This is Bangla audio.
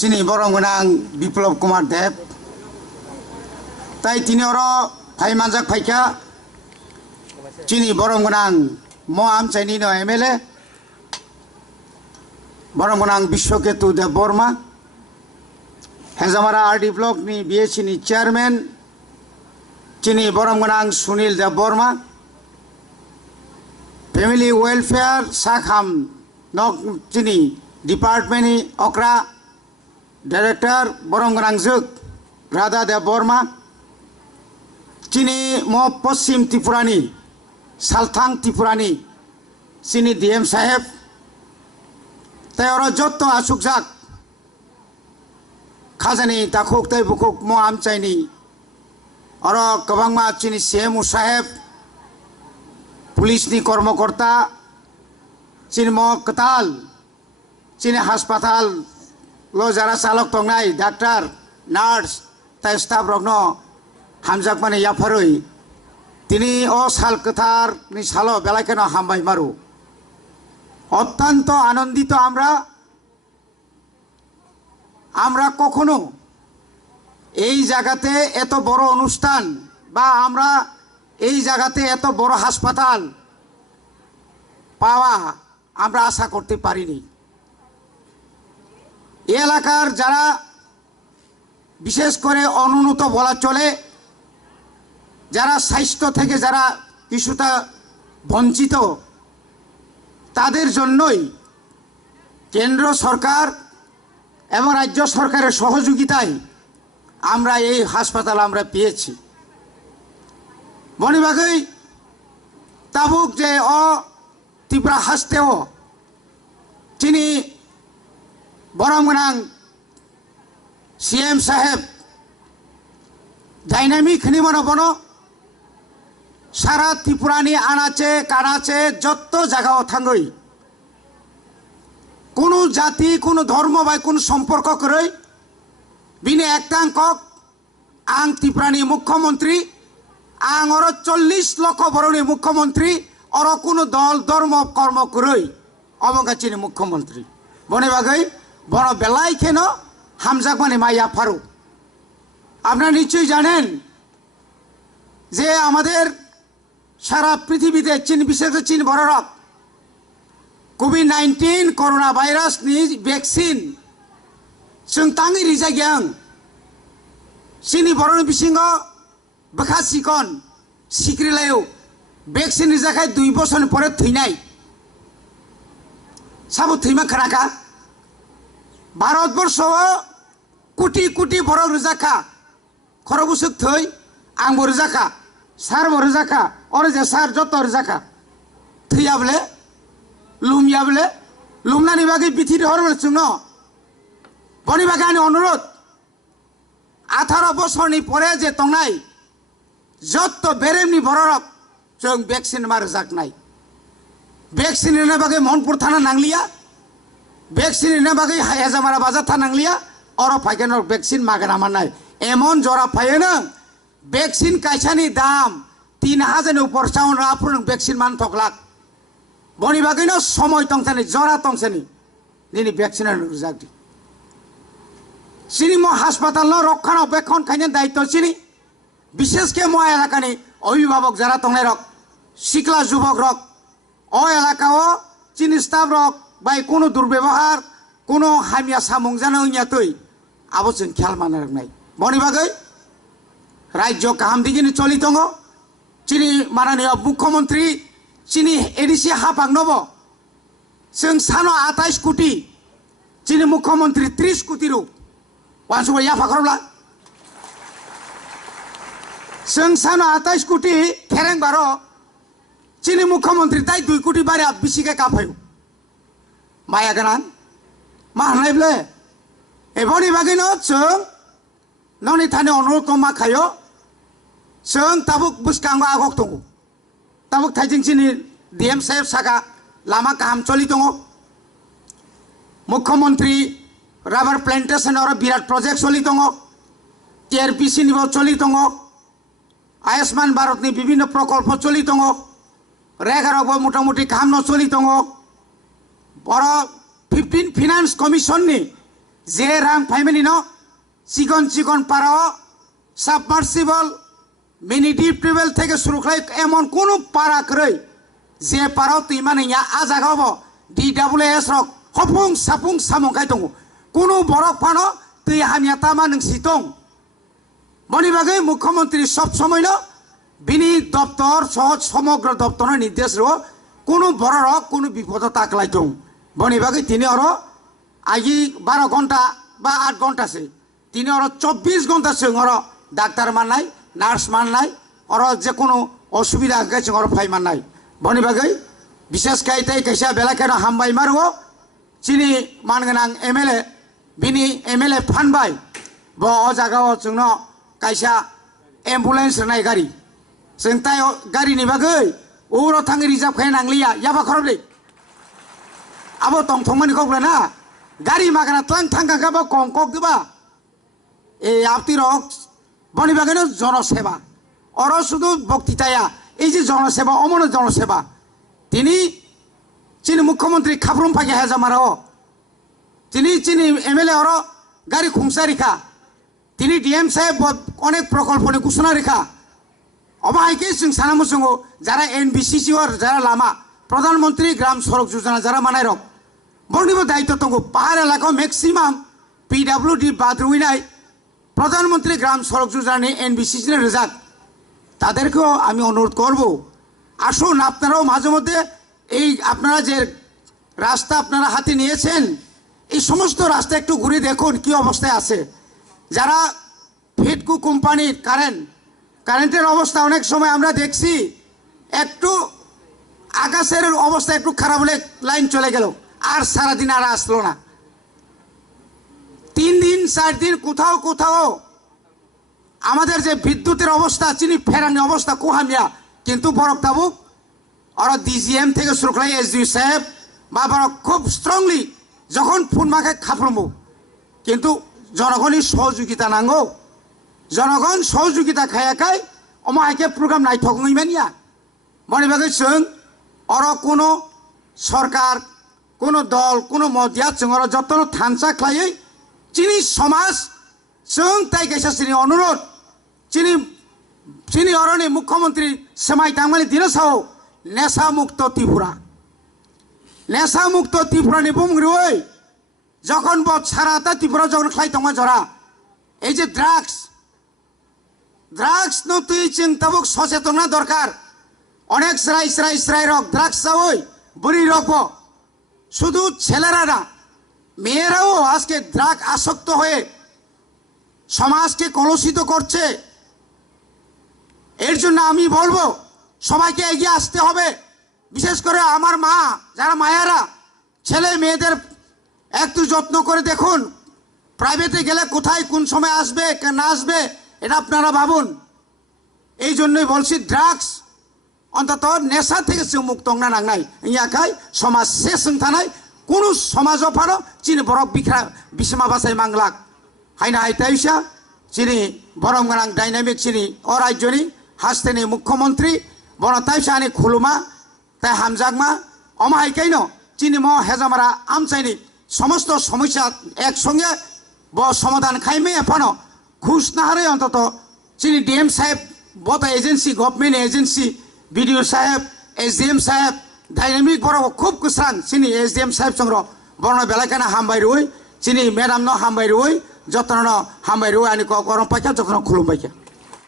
চিনি বরং গোনাং বিপ্লব কুমার দেব তাই তিনি ফাই মানজাক ফাইকা চিনি বরং গোনাং ম আমচাইনি এমএলএ বরং গোনাং বিশ্বকেতু দেব বর্মা হেজামারা আরডি ব্লক नि বিএসসি नि চেয়ারম্যান চিনি বরং গোনাং সুনীল দেব বর্মা ফ্যামিলি ওয়েলফেয়ার সাখাম নক চিনি डिपार्टमेंट नि अक्रा डायरेक्टर बरं गोनां जुग राधा देव बर्मा चिनी म पश्चिम त्रिपुरानि सालथां त्रिपुरानि चिनी डीएम साहेब तैयार जत्तो आसुकजाक खाजानि दाखुक तै बुकुक म आमचाइनि और गोबांमा चिनी सीएमओ साहेब पुलिस नि कर्मकर्ता चिनी म कताल चिनी हास्पाताल लो जरा चालक तंगनाय डाक्टर नार्स ताय स्टाफ रखनो हामजाक माने याफारई तिनी ओ साल कथार नि सालो बेलायकेनो हामबाय मारु अत्यंत आनंदित আমরা কখনো এই জায়গাতে এত বড় অনুষ্ঠান বা আমরা এই জায়গাতে এত বড় হাসপাতাল পাওয়া আমরা আশা করতে পারিনি এলাকার যারা বিশেষ করে অনুন্নত বলা চলে যারা স্বাস্থ্য থেকে যারা কিছুটা বঞ্চিত তাদের জন্যই কেন্দ্র সরকার এবং রাজ্য সরকারের সহযোগিতায় আমরা এই হাসপাতাল আমরা পেয়েছি বনিবাগৈ তাবুক যে ত্রিপুরা হাসতেও তিনি বরং গোনাं सीएम साहेब डायनामिक निमनो बनो सारा त्रिपुरानि आनाचे कानाचे जत्तो जागाओ थांगै कोनो जाति कोनो धर्म बा कोनो सम्पर्क करै बिनि एकटां कक आं त्रिपुरानि मुख्यमंत्री आं 40 लाख बरनि मुख्यमंत्री और कोनो दल धर्म कर्म करै अबगाचिनि मुख्यमंत्री बनेबागै बड़ बेलाय केन हामजाक माने माया फारू আপনারা নিশ্চয়ই জানেন যে আমাদের সারা পৃথিবীতে চীন বিশেষ করে চীন বড়রক कोविड-19 করোনা ভাইরাস नि ভ্যাকসিন जों ताङै रिजाग्यां चीनी बरनि बिसिङाव बखासिकन सिक्रिलायो भ्याक्सिन रिजाखाय 2 বছর পরে थैनाय साबो थैमा खानाका भारतवर्ष कोटी कोटी बर रोजाखा खरबुसुक थै आंबो रोजाखा सारबो रोजाखा और जे सार जत रोजाखा थैयाबले लुमियाबले लुमनानि बागै बिथिर हरबले जोंनो बनि बागै आंनि अनुरोध 18 বছরनि परे जे तंनाय जत बेरेमनि बररक जों भ्याक्सिन मा रोजाकनाय भ्याक्सिन नि बागै मनपुर थाना नांलिया भ्याक्सिन नि बागै हायाजामारा बाजार थाना नांलिया और फाइकेन भ्याक्सिन मागना माननाय एमन जरा फायनो भ्याक्सिन कायसानि दाम 3000 नि ऊपर साउन रापुर भ्याक्सिन मान थकलाक बनि बागैनो समय तंसानि जरा तंसानि दिनै भ्याक्सिन रुजाकदि सिनि म हासपाताल न रक्षणाबेक्षण खायनो दायित्व सिनि विशेष के म एलाकानि अभिभावक जरा तंनाय रक सिक्ला जुबक रक ओ एलाकाओ चिनि स्टाफ रक बाय कोनो दुर्व्यवहार कोनो हामिया सामुं जानो यातै आबो जों ख्याल माननाय बनि बागै राज्य गाहाम दिगिनि चलि दङ चिनि माननीय मुख्यमंत्री चिनि एडिसि हाफांनोबो जों सानो 28 कोटी चिनि मुख्यमंत्री 30 कोटी रु वानसुबा याफाखरब्ला जों सानो 28 कोटी फेरें बारो चिनि मुख्यमंत्री ताई 2 कोटी बारे बिसिगे काफायो माया गोनां मा होननायब्ले एबनि बागैनो जों ननि थानि अनुरोध मा खायो जों ताबुक बुसकांगो आगक दङ ताबुक थाइजिं चिनि डीएम साहेब सागा लामा गाहाम चलि दङ मुख्यमंत्री राबार प्लांटेशन और बिराट प्रोजेक्ट चलि दङ टीआरपीसी निबो चलि दङ आयुष्मान भारत नि विभिन्न प्रकल्प चलि दङ रेगारबो मोटामुटी काम न चलि दङ बड़ 15 फाइनान्स कमिशन नि যে রাং ফাইমানি ন চিকন চিকন পাড়াও সাবমার্সিবল মিনি ডিপ টিউবওয়েল থেকে শুরু করে এমন কোনো পাড়া করে যে পাড়াও তুই মানে আ জায়গাব DWS রক হফুং সাফুং সামংখাই দङ কোনো বরফ ফানো তুই হামিয়া তামা নংসি দं বনি বাগै মুখ্যমন্ত্রী সব সময় বিনি দপ্তর সহজ সমগ্র দপ্তরের নির্দেশ কোনো বড় রক কোনো বিপদ তাকলাই দं বনি বাগै তিনি আরো আগে 12 ঘন্টা বা 8 ঘন্টা সে তিনি আরো 24 ঘন্টা সে ডাক্তার মাননাই নার্স মাননাই আর যে কোনো অসুবিধা গেছে ফাই মাননাই বনি বাগै বিশেষ কাইতাই কাইসা বেলাকেন হামবাই মারো চিনি মানগोनां MLA বিনি MLA ফানबाय ब जागाव जोंनो कायसा एम्बुलेंस होनाय गारि जों ताय गारिनि बागै उराव थाङै रिजार्भ खाय नांलिया याबा खरबले आबो तंथंमनि खौब्लाना गारि मागाना त्रां थांगागाबा कंकक दिबा ए आपति रक बनि बागैनो जनसेवा अर शुधु बक्तिताया এই যে জনসেবা অমন জনসেবা তিনি চিনি মুখ্যমন্ত্রী খাবরুম ফাগে হেজামারাও তিনি চিনি MLA অর গাড়ি খুংসা রেখা তিনি DM সাহেব অনেক প্রকল্পনি ঘোষণা রেখা অবাইকে जों সানামুসঙ্গ যারা NBCC আর যারা লামা প্রধানমন্ত্রী গ্রাম সড়ক যোজনা যারা মানায় রক বর্ণিব দায়িত্ব তঙ্গ পাহাড় এলাকায় ম্যাক্সিমাম PWD বাদরুইনাই প্রধানমন্ত্রী গ্রাম সড়ক যোজনা NBCC এর রেজাল্ট তাদেরকেও আমি অনুরোধ করব আসুন আপনারাও মাঝে মধ্যে এই আপনারা যে রাস্তা আপনারা হাতে নিয়েছেন এই সমস্ত রাস্তা একটু ঘুরে দেখুন কি অবস্থায় আছে যারা ফিটকো কোম্পানির কারেন্টের অবস্থা অনেক সময় আমরা দেখছি একটু আকাশের অবস্থা একটু খারাপ হলে লাইন চলে গেল আর সারা দিন আর আসলো না 3 দিন 4 দিন কোথাও কোথাও আমাদের যে বিদ্যুতের অবস্থা চিনি ফেরানি অবস্থা কোহামিয়া কিন্তু বরক তাবুক আর DGM থেকে শুরু করে SDU সাহেব বাবার খুব স্ট্রংলি যখন ফোন মাকে খাফরমু কিন্তু জনগণের সহযোগিতা নাঙ্গো জনগণ সহযোগিতা খায়াখাই অমাইকে প্রোগ্রাম নাইথকই মানিয়া মনে বাগে जों আর কোনো সরকার কোনো দল কোনো মদিয়া जों আর যতন থানসা খাইयै চিনি সমাজ जों তাই গেছা চিনি অনুরোধ চিনি অরণি মুখ্যমন্ত্রী সেমাই তাংমানি দিনসাও নেশা মুক্ত ত্রিপুরানি বুমগ্রিওই যখন সারাটা ত্রিপুরা যখন খাই তোমা জরা এই যে ড্রাগস ন তুই চিন্তাবুক সচেতনা দরকার অনেক স্রাই রক ড্রাগস যাওই বুড়ি রকব শুধু ছেলেরা না মেয়েরাও আজকে ড্রাগ আসক্ত হয়ে সমাজকে কলুষিত করছে এর জন্য আমি বলবো সবাইকে এগিয়ে আসতে হবে বিশেষ করে আমার মা যারা মায়েরা ছেলে মেয়েদের একটু যত্ন করে দেখুন প্রাইভেটে গেলে কোথায় কোন সময় আসবে না আসবে এটা আপনারা ভাবুন এই জন্যই বলছি ড্রাগস অন্তত নেশা থেকে মুক্ত না নাংনাই ইয়াখাই সমাজ শেষ থানায় কোনো সমাজও ফানো চিনি বরফ বিছমা বাসাই মাংলাক হাইনা হাইতাইসা চিনি বরম গোনাं ডাইনামিক চিনি অরাজ্যনি হাস্তেনি মুখ্যমন্ত্রী বনতাইসানি খুলুমা তাই হামজাগমা অমাহাইকাইন চিনি ম হেজামারা আমচাইনি সমস্ত সমস্যা একসঙ্গে সমাধান খাইমে এফানো ঘুষ না হারে অন্তত চিনি DM সাহেব বত এজেন্সি গভর্নমেন্ট এজেন্সি BDO সাহেব SDM সাহেব ডাইনামিক বড় খুব কুসরাং চিনি SDM সাহেব সংগ্র বর্ণ বেলাকানা হামবাই রুই চিনি ম্যাডাম ন হামবাই রুই যত্ন হামবাই রুই আনি করম পাইকা যত্ন খুলুম পাইকা